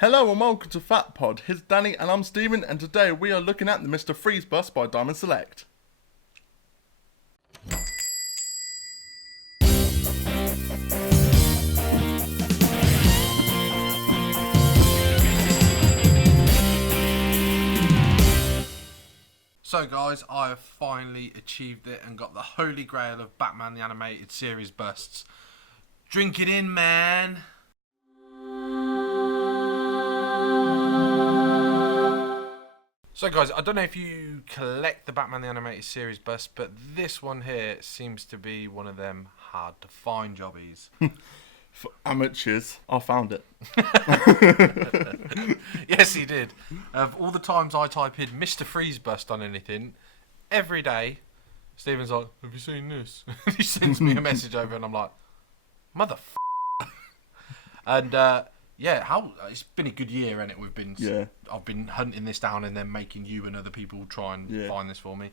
Hello and welcome to Fat Pod. Here's Danny and I'm Steven, and today we are looking at the Mr.Freeze Bust by Diamond Select. So guys, I have finally achieved it and got the holy grail of Batman the Animated Series busts. Drink it in, man! So guys, I don't know if you collect the Batman the Animated Series busts, but this one here seems to be one of them hard to find jobbies. For amateurs, I found it. Yes, he did. Of all the times I type in Mr.Freeze Bust on anything, every day, Stephen's like, have you seen this? He sends me a message over and I'm like, And it's been a good year, and I've been hunting this down and then making you and other people try and find this for me.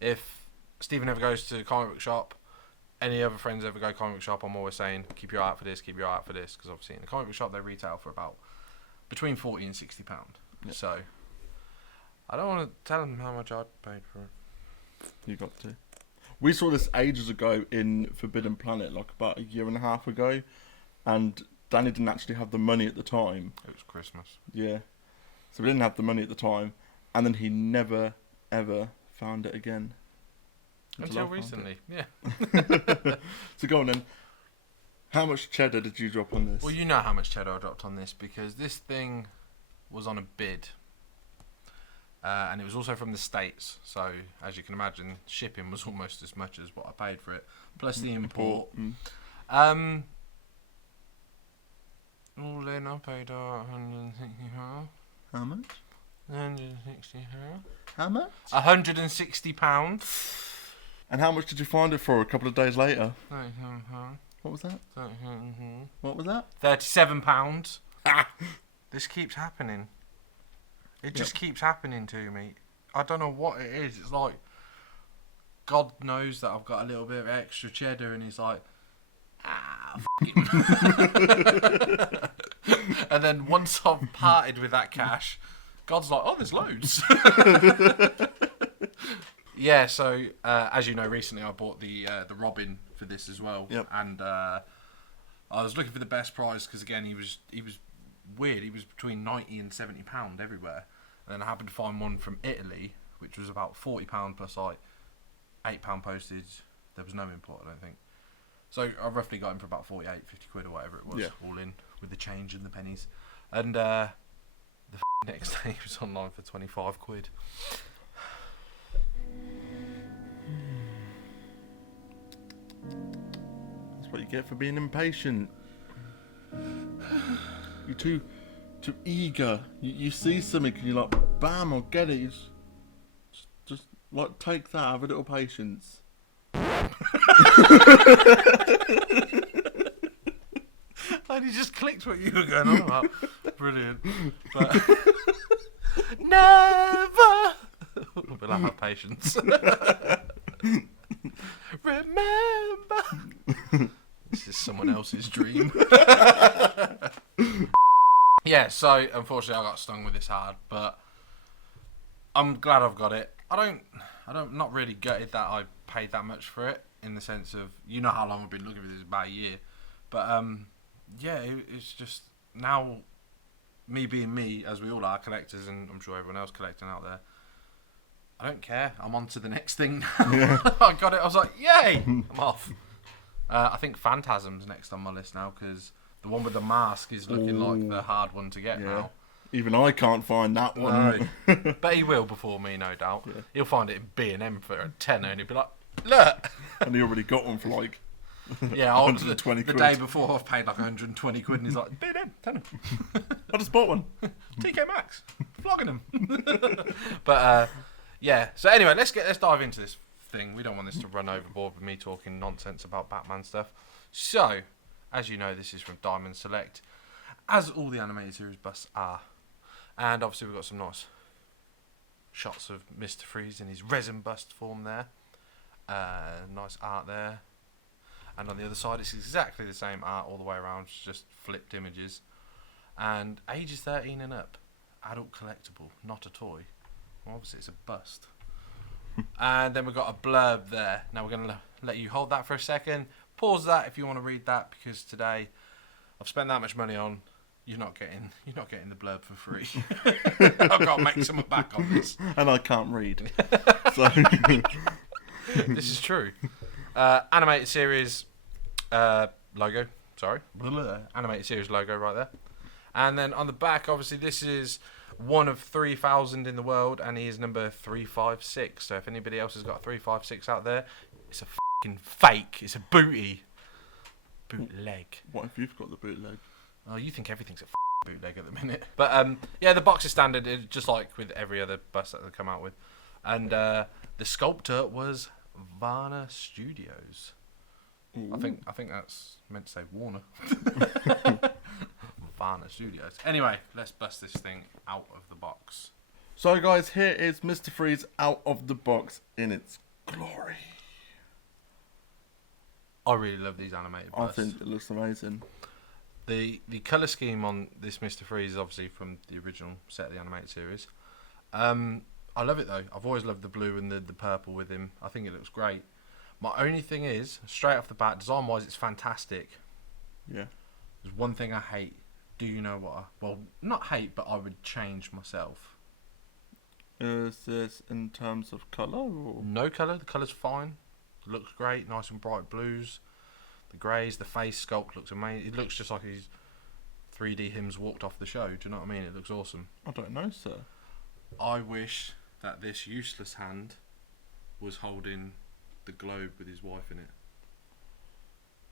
If Stephen ever goes to a comic book shop, any other friends ever go to a comic book shop, I'm always saying, keep your eye out for this, because obviously in a comic book shop they retail for about between £40 and £60. Yep. So I don't want to tell them how much I paid for it. You got to. We saw this ages ago in Forbidden Planet, like about a year and a half ago, and Danny didn't actually have the money at the time. It was Christmas. Yeah. So we didn't have the money at the time, and then he never, ever found it again. Until recently, yeah. So go on then. How much cheddar did you drop on this? Well, you know how much cheddar I dropped on this, because this thing was on a bid. And it was also from the States, so as you can imagine, shipping was almost as much as what I paid for it, plus the import. All in, I paid £160. How much? £160. How much? £160. And how much did you find it for a couple of days later? £37. What was that? What was that? £37. This keeps happening. It just keeps happening to me. I don't know what it is. It's like, God knows that I've got a little bit of extra cheddar, and he's like, and then once I've parted with that cash, God's like, oh, there's loads. Yeah, so as you know, recently I bought the Robin for this as well. Yep. And I was looking for the best price, because again, he was weird. He was between £90 and £70 everywhere. And then I happened to find one from Italy, which was about £40 plus like £8 postage. There was no import, I don't think. So I roughly got him for about 48, 50 quid or whatever it was, all in, with the change and the pennies. And the next day he was online for 25 quid. That's what you get for being impatient. You're too eager. You see something and you're like, bam, I'll get it. You just like, take that, have a little patience. And he just clicked what you were going on about. Brilliant. But never will I have patience. Remember, this is someone else's dream. Yeah, so unfortunately I got stung with this hard, but I'm glad I've got it. I'm not really gutted that I paid that much for it, in the sense of, you know how long I've been looking for this, about a year. But it's just, now, me being me, as we all are collectors, and I'm sure everyone else collecting out there, I don't care. I'm on to the next thing now. Yeah. I got it. I was like, yay! I'm off. I think Phantasm's next on my list now, because the one with the mask is looking like the hard one to get now. Even I can't find that one. No. But he will before me, no doubt. Yeah. He'll find it in B&M for a tenner, and he'll be like, look! And he already got one for like 120 quid. The day before, I've paid like 120 quid, and he's like, B&M, tenner. I just bought one. TK Maxx, flogging him. But so anyway, let's dive into this thing. We don't want this to run overboard with me talking nonsense about Batman stuff. So, as you know, this is from Diamond Select, as all the animated series busts are. And obviously we've got some nice shots of Mr. Freeze in his resin bust form there. Nice art there. And on the other side, it's exactly the same art all the way around, just flipped images. And ages 13 and up, adult collectible, not a toy. Well, obviously it's a bust. And then we've got a blurb there. Now we're going to let you hold that for a second. Pause that if you want to read that, because today I've spent that much money on. You're not getting the blurb for free. I've got to make someone back on this. And I can't read. So This is true. Animated series logo. Sorry. Animated series logo right there. And then on the back, obviously, this is one of 3,000 in the world, and he is number 356. So if anybody else has got 356 out there, it's a fucking fake. It's a bootleg. what if you've got the bootleg? Oh, you think everything's a bootleg at the minute. But yeah, the box is standard, just like with every other bust that they come out with. And the sculptor was Varna Studios. Ooh. I think that's meant to say Warner. Varna Studios. Anyway, let's bust this thing out of the box. So guys, here is Mr. Freeze out of the box in its glory. I really love these animated busts. I think it looks amazing. The colour scheme on this Mr. Freeze is obviously from the original set of the animated series. I love it though. I've always loved the blue and the purple with him. I think it looks great. My only thing is, straight off the bat, design wise it's fantastic. Yeah. There's one thing I hate. Do you know what? Well, not hate, but I would change myself. Is this in terms of colour or? No colour. The colour's fine. It looks great. Nice and bright blues. The greys, the face sculpt looks amazing. It looks just like he's 3D hymns walked off the show. Do you know what I mean? It looks awesome. I don't know, sir. I wish that this useless hand was holding the globe with his wife in it.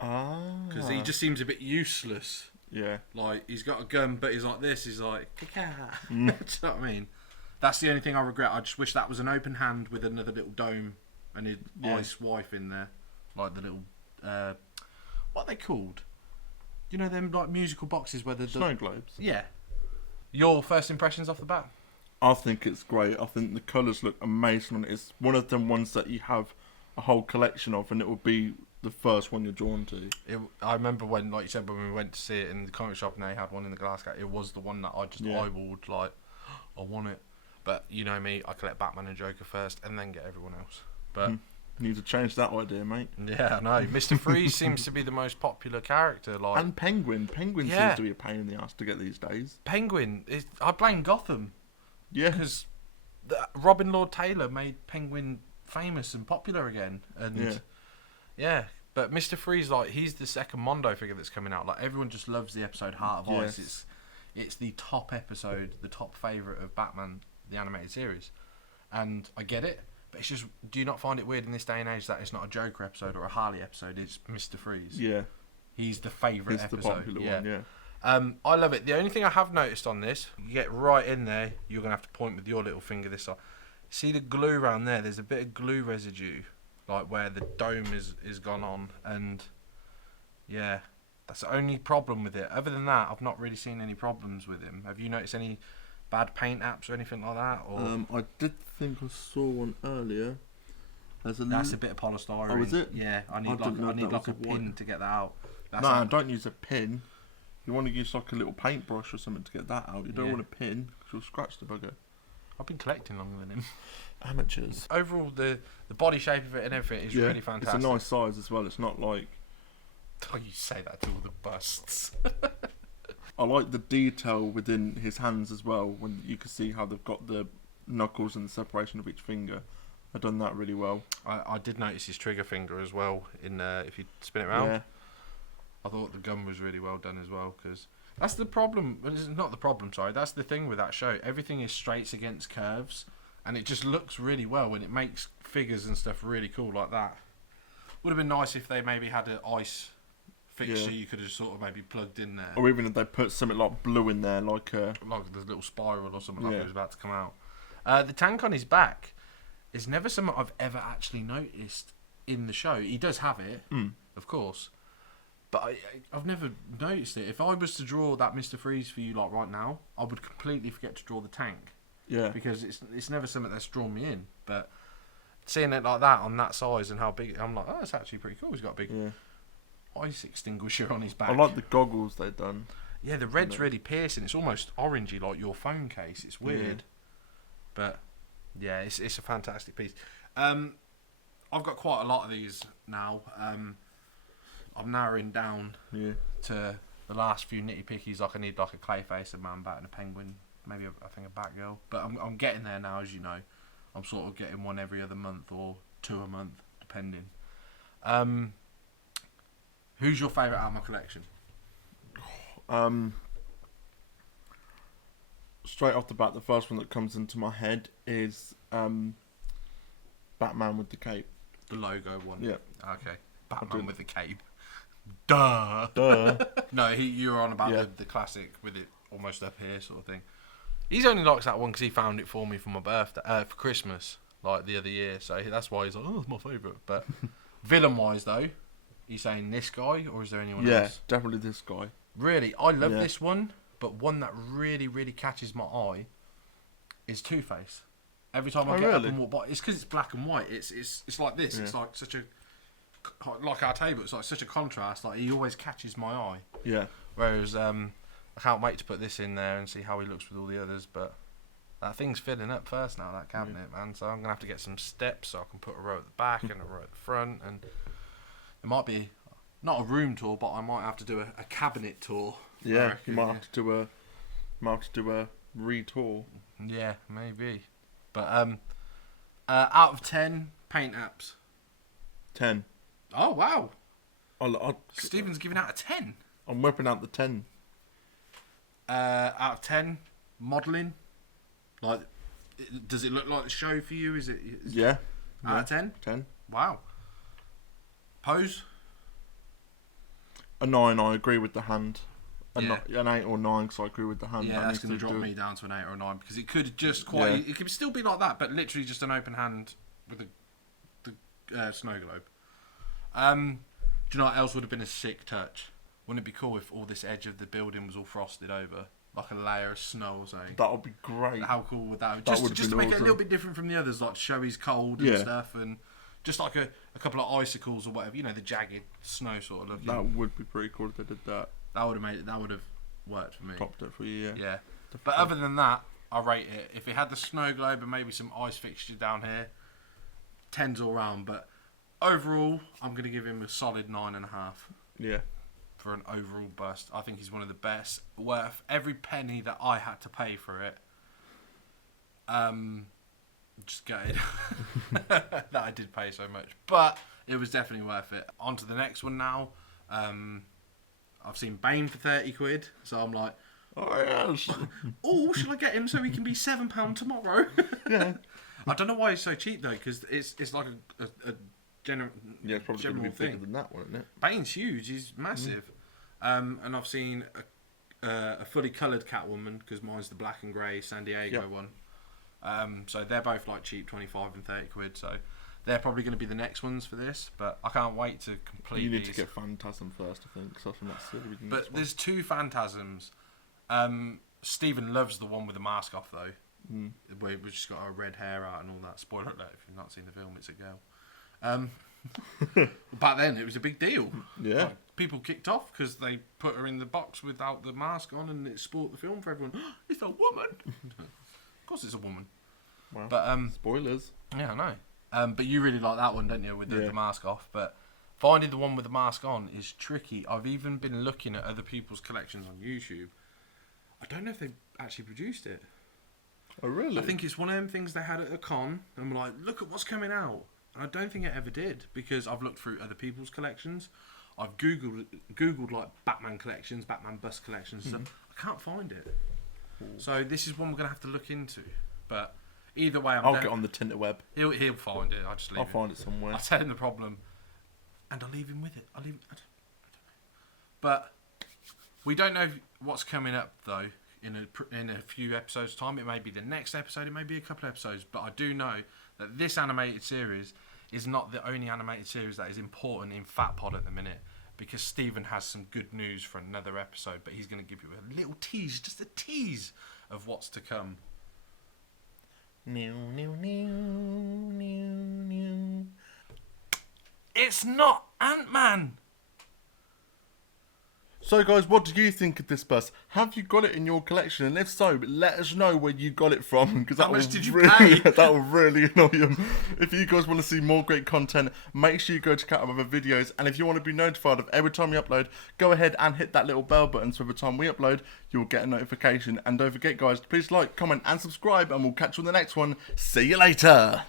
Ah. Because he just seems a bit useless. Yeah. Like, he's got a gun, but he's like this. He's like, Kaka. Do you know what I mean? That's the only thing I regret. I just wish that was an open hand with another little dome and his ice wife in there. Like the little, what are they called? You know them like musical boxes where the Snow globes. Yeah. Your first impressions off the bat? I think it's great. I think the colours look amazing on it. It's one of them ones that you have a whole collection of, and it will be the first one you're drawn to. I remember when, like you said, when we went to see it in the comic shop and they had one in the glass case, it was the one that I just eyeballed, like, I want it. But you know me, I collect Batman and Joker first and then get everyone else. But need to change that idea, mate. Yeah, I know. Mr. Freeze seems to be the most popular character. Like, and Penguin. Penguin seems to be a pain in the ass to get these days. Penguin, I blame Gotham. Yeah. Because Robin Lord Taylor made Penguin famous and popular again. And yeah. But Mr. Freeze, like, he's the second Mondo figure that's coming out. Like, everyone just loves the episode Heart of Ice. It's the top episode, the top favourite of Batman, the animated series. And I get it, but it's just, do you not find it weird in this day and age that it's not a Joker episode or a Harley episode, it's Mr. Freeze? Yeah. He's the favourite episode. He's the popular one, yeah. I love it. The only thing I have noticed on this, you get right in there, you're going to have to point with your little finger this side. See the glue around there? There's a bit of glue residue, like where the dome is gone on, and yeah, that's the only problem with it. Other than that, I've not really seen any problems with him. Have you noticed any bad paint apps or anything like that? Or I did think I saw one earlier. That's a bit of polystyrene. Oh, is it? Yeah, I need like a pin to get that out. No, don't use a pin. You want to use like a little paintbrush or something to get that out. You don't want a pin because you'll scratch the bugger. I've been collecting longer than him. Amateurs. Overall, the body shape of it and everything is really fantastic. It's a nice size as well. It's not like... Oh, you say that to all the busts. I like the detail within his hands as well, when you can see how they've got the knuckles and the separation of each finger. I've done that really well. I did notice his trigger finger as well, in if you spin it around. Yeah. I thought the gun was really well done as well, because that's the problem. Well, it's not the problem, sorry. That's the thing with that show. Everything is straights against curves, and it just looks really well, and it makes figures and stuff really cool like that. Would have been nice if they maybe had an ice fixture you could have sort of maybe plugged in there. Or even if they put something like blue in there, like a little spiral or something like it was about to come out. The tank on his back is never something I've ever actually noticed in the show. He does have it, of course, but I've never noticed it. If I was to draw that Mr. Freeze for you like right now, I would completely forget to draw the tank. Yeah. Because it's never something that's drawn me in. But seeing it like that on that size and how big, I'm like, oh, that's actually pretty cool. He's got a big ice extinguisher on his back. I like the goggles they've done. Yeah, the red's really piercing. It's almost orangey, like your phone case. It's weird, but yeah, it's a fantastic piece. I've got quite a lot of these now. I'm narrowing down to the last few nitty pickies. Like I need like a Clayface, a Man Bat, and a Penguin. Maybe I think a Batgirl. But I'm getting there now, as you know. I'm sort of getting one every other month or 2 a month, depending. Who's your favourite out of my collection? Straight off the bat, the first one that comes into my head is Batman with the cape. The logo one. Yeah. Okay. Batman with the cape. Duh. No, you were on about the classic with it almost up here sort of thing. He's only likes that one because he found it for me for my birthday, for Christmas, like the other year. So that's why he's like, oh, it's my favourite. But villain-wise, though, he's saying this guy, or is there anyone else? Yeah, definitely this guy. Really, I love this one, but one that really, really catches my eye is Two-Face. Every time I get up and walk by, it's because it's black and white. It's like this. Yeah. It's like such a, like our table. It's like such a contrast. Like he always catches my eye. Yeah. Whereas I can't wait to put this in there and see how he looks with all the others. But that thing's filling up first now, that cabinet, man. So I'm gonna have to get some steps so I can put a row at the back and a row at the front, and it might be not a room tour, but I might have to do a cabinet tour. Yeah, you might have to do a retour. Yeah, maybe. But out of 10 paint apps. 10. Oh wow! I'll Stephen's giving out a 10. I'm whipping out the 10. Out of 10, modelling. Like, does it look like the show for you? Is it? Yeah. Out of 10. 10. Wow. Pose. A 9. I agree with the hand. An 8 or 9 because I agree with the hand. Yeah, that's going to drop me down to an 8 or a 9 because it could just quite. It could still be like that, but literally just an open hand with the snow globe. Do you know what else would have been a sick touch? Wouldn't it be cool if all this edge of the building was all frosted over, like a layer of snow or something? That would be great. How cool would that be? Just to make it a little bit different from the others, like show he's cold and stuff, and just like a couple of icicles or whatever, you know, the jagged snow sort of look. That would be pretty cool if they did that. That would have made it. That would have worked for me. Topped it for you, yeah. Yeah. But other than that, I rate it. If it had the snow globe and maybe some ice fixture down here, 10s all round. But overall, I'm going to give him a solid 9.5. Yeah. For an overall bust. I think he's one of the best. Worth every penny that I had to pay for it. Just gutted that I did pay so much. But it was definitely worth it. On to the next one now. I've seen Bane for 30 quid, so I'm like, oh yes. Oh, shall I get him so he can be £7 tomorrow? Yeah. I don't know why he's so cheap though, because it's like a general. Yeah, it's probably going to be bigger than that one, isn't it? Bane's huge. He's massive. And I've seen a fully coloured Catwoman because mine's the black and grey San Diego one. So they're both like cheap, 25 and 30 quid. So. They're probably going to be the next ones for this, but I can't wait to complete these. You need to get Phantasm first, I think, so I think that's silly. But there's 2 Phantasms. Stephen loves the one with the mask off, though. Where we've just got her red hair out and all that. Spoiler alert, if you've not seen the film, it's a girl. Back then, it was a big deal. Yeah. Like, people kicked off because they put her in the box without the mask on and it spoiled the film for everyone. It's a woman! Of course it's a woman. Well, but spoilers. Yeah, I know. But you really like that one, don't you, with the mask off? But finding the one with the mask on is tricky. I've even been looking at other people's collections on YouTube. I don't know if they actually produced it. Oh, really? I think it's one of them things they had at a con, and were like, look at what's coming out. And I don't think it ever did, because I've looked through other people's collections. I've Googled like Batman collections, Batman Bust collections, and stuff. I can't find it. Ooh. So this is one we're going to have to look into. But... either way, I'll get on the Tinterweb. He'll find it. I'll just leave I'll find it somewhere. I'll tell him the problem, and I'll leave him with it. I don't know. But we don't know what's coming up though. In a few episodes' time, it may be the next episode. It may be a couple of episodes. But I do know that this animated series is not the only animated series that is important in Fat Pod at the minute. Because Stephen has some good news for another episode. But he's going to give you a little tease, just a tease of what's to come. It's not Ant-Man. So guys, what do you think of this bus? Have you got it in your collection? And if so, let us know where you got it from, because How much did you pay? that will really annoy you. If you guys want to see more great content, make sure you go check out our other videos. And if you want to be notified of every time we upload, go ahead and hit that little bell button, so every time we upload, you'll get a notification. And don't forget guys, please like, comment and subscribe, and we'll catch you on the next one. See you later.